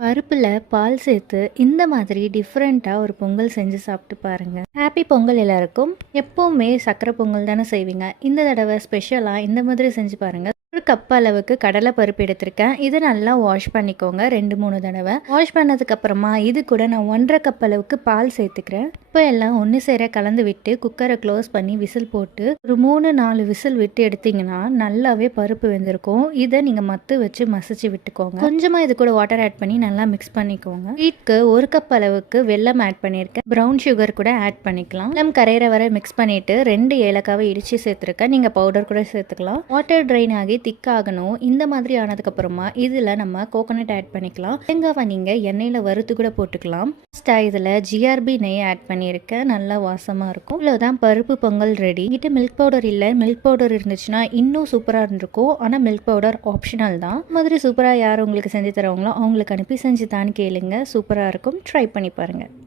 பருப்புல பால் சேர்த்து இந்த மாதிரி டிஃப்ரெண்ட்டாக ஒரு பொங்கல் செஞ்சு சாப்பிட்டு பாருங்க. ஹாப்பி பொங்கல் எல்லாருக்கும். எப்பவுமே சக்கரை பொங்கல் தானே செய்வீங்க. இந்த தடவை ஸ்பெஷலாக இந்த மாதிரி செஞ்சு பாருங்க. ஒரு கப் அளவுக்கு கடலை பருப்பு எடுத்திருக்கேன். இதை நல்லா வாஷ் பண்ணிக்கோங்க 2-3 தடவை. வாஷ் பண்ணதுக்கு அப்புறமா இது கூட நான் 1.5 கப் அளவுக்கு பால் சேர்த்துக்கிறேன். இப்போ எல்லாம் ஒன்று சேர கலந்து விட்டு குக்கரை க்ளோஸ் பண்ணி விசில் போட்டு ஒரு 3-4 விசில் விட்டு எடுத்தீங்கன்னா நல்லாவே பருப்பு வெந்திருக்கும். இதை நீங்கள் மத்து வச்சு மசிச்சு விட்டுக்கோங்க. கொஞ்சமாக இது கூட வாட்டர் ஆட் பண்ணி நல்லா மிக்ஸ் பண்ணிக்கோங்க. ஸ்வீட்க்கு 1 கப் அளவுக்கு வெல்லம் ஆட் பண்ணியிருக்கேன். ப்ரௌன் சுகர் கூட ஆட் பண்ணிக்கலாம். வெல்லம் கரையிற வரை மிக்ஸ் பண்ணிட்டு 2 ஏலக்காவை இடிச்சு சேர்த்துருக்கேன். நீங்கள் பவுடர் கூட சேர்த்துக்கலாம். வாட்டர் ட்ரைன் ஆகி திக் ஆகணும். இந்த மாதிரி ஆனதுக்கு அப்புறமா இதுல நம்ம கோகோனட் ஆட் பண்ணிக்கலாம். தேங்காவை நீங்க எண்ணெயில வறுத்து கூட போட்டுக்கலாம். இதுல ஜிஆர்பி நெய் ஆட் பண்ணியிருக்கேன். நல்லா வாசமா இருக்கும். இவ்வளவுதான் பருப்பு பொங்கல் ரெடி. கிட்ட மில்க் பவுடர் இல்ல, மில்க் பவுடர் இருந்துச்சுன்னா இன்னும் சூப்பரா இருந்திருக்கும். ஆனா மில்க் பவுடர் ஆப்ஷனல் தான். இந்த மாதிரி சூப்பரா யார் உங்களுக்கு செஞ்சு தரவங்களோ அவங்களுக்கு அனுப்பி செஞ்சு தான் கேளுங்க. சூப்பரா இருக்கும். ட்ரை பண்ணி பாருங்க.